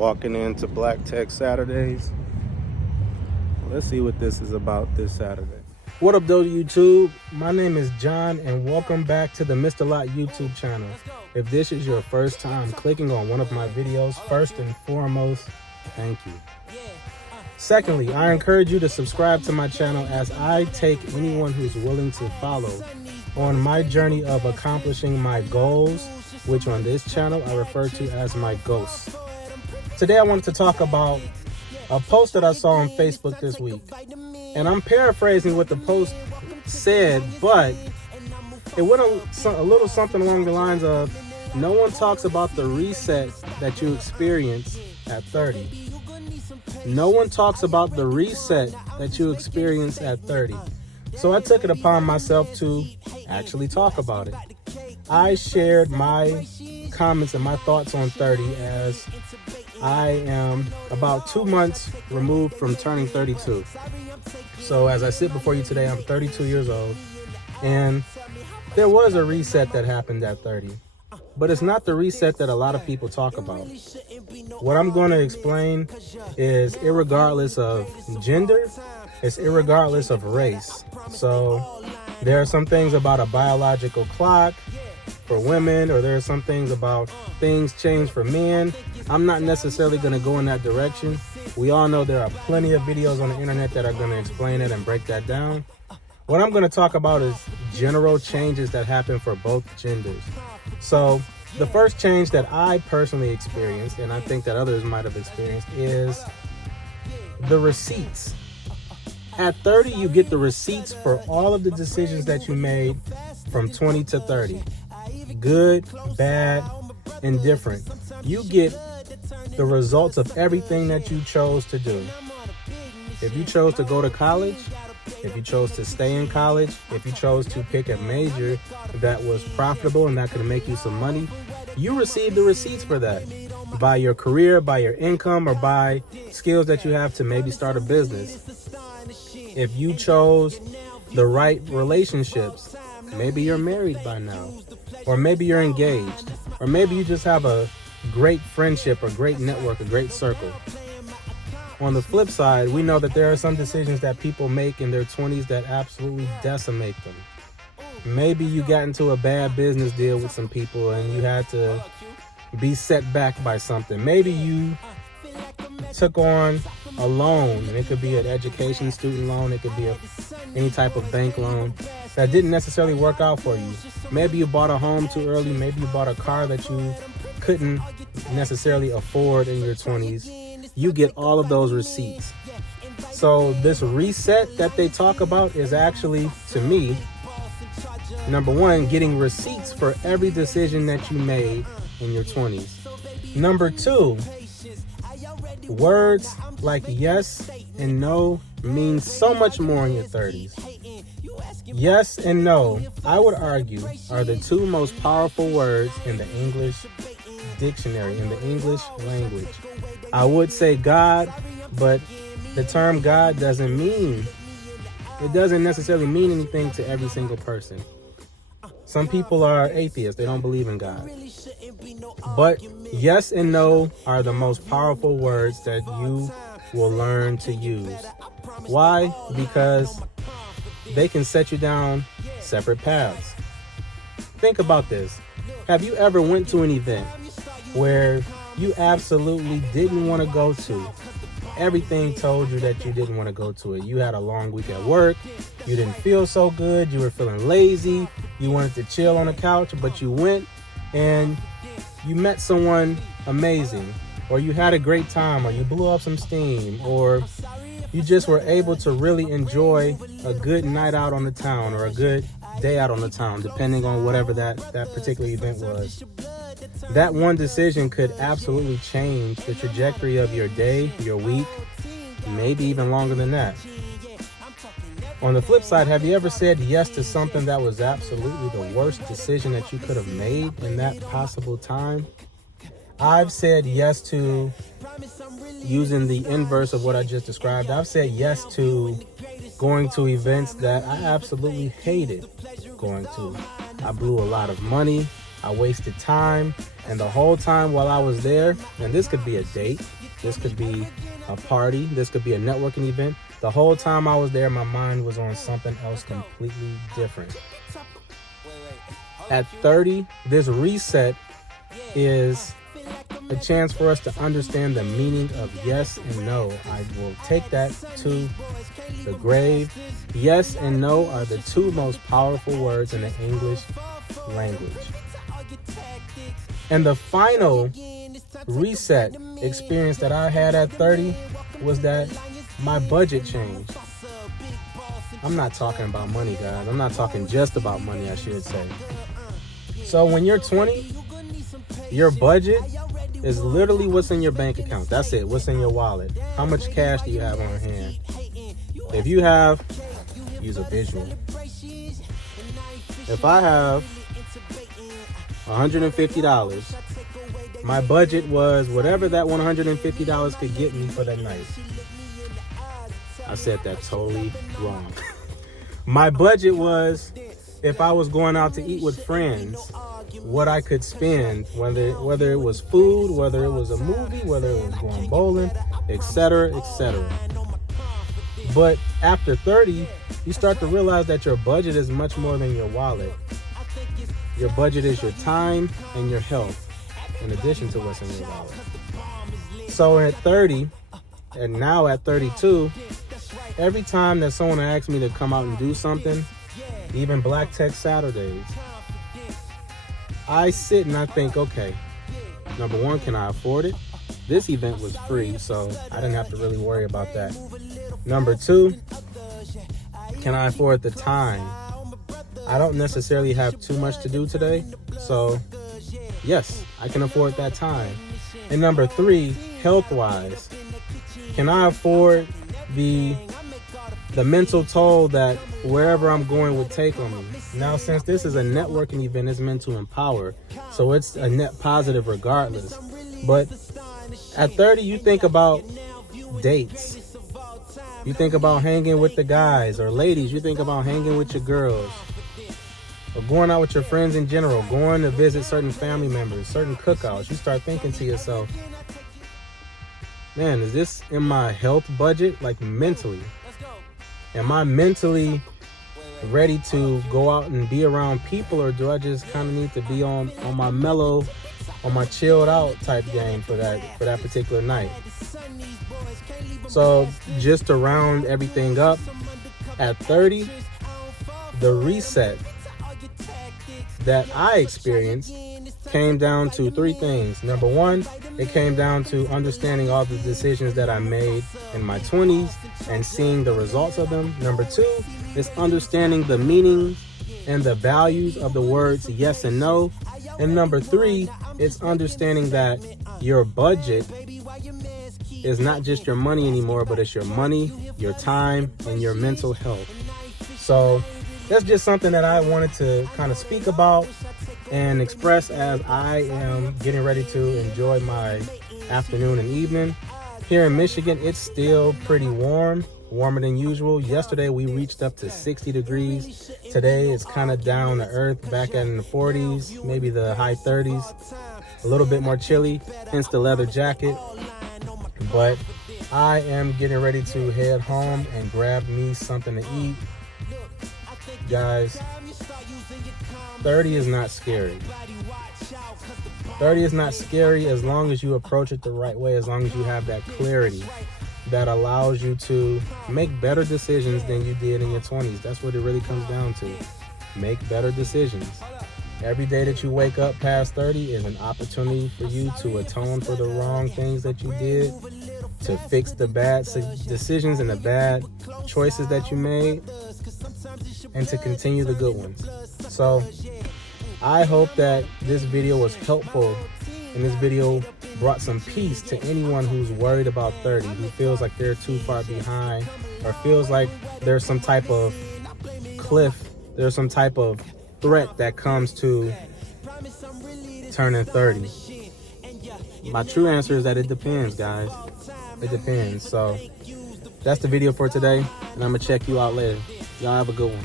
Walking into Black Tech Saturdays. Let's see what this is about this Saturday. What up, though, YouTube? My name is John, and welcome back to the Mr. Lot YouTube channel. If this is your first time clicking on one of my videos, first and foremost, thank you. Secondly, I encourage you to subscribe to my channel as I take anyone who's willing to follow on my journey of accomplishing my goals, which on this channel I refer to as my ghosts. Today I wanted to talk about a post that I saw on Facebook this week. And I'm paraphrasing what the post said, but it went a little something along the lines of, no one talks about the reset that you experience at 30. No one talks about the reset that you experience at 30. So I took it upon myself to actually talk about it. I shared my comments and my thoughts on 30 as I am about 2 months removed from turning 32. So as I sit before you today, I'm 32 years old, and there was a reset that happened at 30, but it's not the reset that a lot of people talk about. What I'm going to explain is irregardless of gender, it's irregardless of race. So there are some things about a biological clock for women, or there are some things about things change for men. I'm not necessarily going to go in that direction. We all know there are plenty of videos on the internet that are going to explain it and break that down. What I'm going to talk about is general changes that happen for both genders. So the first change that I personally experienced, and I think that others might have experienced, is the receipts. At 30, you get the receipts for all of the decisions that you made from 20 to 30. Good, bad, indifferent. You get the results of everything that you chose to do. If you chose to go to college, if you chose to stay in college, if you chose to pick a major that was profitable and that could make you some money, you receive the receipts for that by your career, by your income, or by skills that you have to maybe start a business. If you chose the right relationships, maybe you're married by now, or maybe you're engaged, or maybe you just have a great friendship, a great network, a great circle. On the flip side, we know that there are some decisions that people make in their 20s that absolutely decimate them. Maybe you got into a bad business deal with some people and you had to be set back by something. Maybe you took on a loan, and it could be an education student loan, it could be any type of bank loan that didn't necessarily work out for you. Maybe you bought a home too early, maybe you bought a car that you couldn't necessarily afford in your 20s. You get all of those receipts. So this reset that they talk about is actually, to me, number one, getting receipts for every decision that you made in your 20s. Number two, words like yes and no mean so much more in your 30s. Yes and no, I would argue, are the two most powerful words in the English dictionary, in the English language. I would say God, but the term God doesn't necessarily mean anything to every single person. Some people are atheists, they don't believe in God. But yes and no are the most powerful words that you will learn to use. Why? Because they can set you down separate paths. Think about this. Have you ever went to an event where you absolutely didn't want to go to? Everything told you that you didn't want to go to it. You had a long week at work. You didn't feel so good. You were feeling lazy. You wanted to chill on the couch, but you went and you met someone amazing, or you had a great time, or you blew up some steam, or you just were able to really enjoy a good night out on the town, or a good day out on the town, depending on whatever that particular event was. That one decision could absolutely change the trajectory of your day, your week, maybe even longer than that. On the flip side, have you ever said yes to something that was absolutely the worst decision that you could have made in that possible time? I've said yes to, using the inverse of what I just described, I've said yes to going to events that I absolutely hated going to. I blew a lot of money. I wasted time, and the whole time while I was there, and this could be a date, this could be a party, this could be a networking event. The whole time I was there, my mind was on something else completely different. At 30, this reset is a chance for us to understand the meaning of yes and no. I will take that to the grave. Yes and no are the two most powerful words in the English language. And the final reset experience that I had at 30 was that my budget changed. I'm not talking about money, guys. I'm not talking just about money, I should say. So when you're 20, your budget is literally what's in your bank account. That's it. What's in your wallet? How much cash do you have on hand? If you have, use a visual. If I have $150, my budget was whatever that $150 could get me for that night. I said that totally wrong. My budget was, if I was going out to eat with friends, what I could spend, whether it was food, whether it was a movie, whether it was going bowling, etc., etc. But after 30, you start to realize that your budget is much more than your wallet. Your budget is your time and your health, in addition to what's in your wallet. So at 30, and now at 32, every time that someone asks me to come out and do something, even Black Tech Saturdays, I sit and I think, okay, number one, can I afford it? This event was free, so I didn't have to really worry about that. Number two, can I afford the time? I don't necessarily have too much to do today, so yes, I can afford that time. And number three, health-wise, can I afford the mental toll that wherever I'm going would take on me? Now, since this is a networking event, it's meant to empower, so it's a net positive regardless. But at 30, you think about dates. You think about hanging with the guys, or ladies, you think about hanging with your girls, or going out with your friends in general, going to visit certain family members, certain cookouts. You start thinking to yourself, man, is this in my health budget? Like mentally, am I mentally ready to go out and be around people, or do I just kind of need to be on my mellow, on my chilled out type game for that particular night? So just to round everything up, at 30, the reset that I experienced came down to three things. Number one, it came down to understanding all the decisions that I made in my 20s and seeing the results of them. Number two is understanding the meaning and the values of the words yes and no. And number three, it's understanding that your budget is not just your money anymore, but it's your money, your time, and your mental health. So that's just something that I wanted to kind of speak about and express as I am getting ready to enjoy my afternoon and evening. Here in Michigan, it's still pretty warm, warmer than usual. Yesterday, we reached up to 60 degrees. Today, it's kind of down to earth, back in the 40s, maybe the high 30s. A little bit more chilly, hence the leather jacket. But I am getting ready to head home and grab me something to eat. Guys, 30 is not scary. 30 is not scary as long as you approach it the right way, as long as you have that clarity that allows you to make better decisions than you did in your 20s. That's what it really comes down to. Make better decisions. Every day that you wake up past 30 is an opportunity for you to atone for the wrong things that you did, to fix the bad decisions and the bad choices that you made, and to continue the good ones. So I hope that this video was helpful, and this video brought some peace to anyone who's worried about 30, who feels like they're too far behind, or feels like there's some type of cliff, there's some type of threat that comes to turning 30. My true answer is that it depends, guys. It depends. So that's the video for today, and I'm gonna check you out later. Y'all have a good one.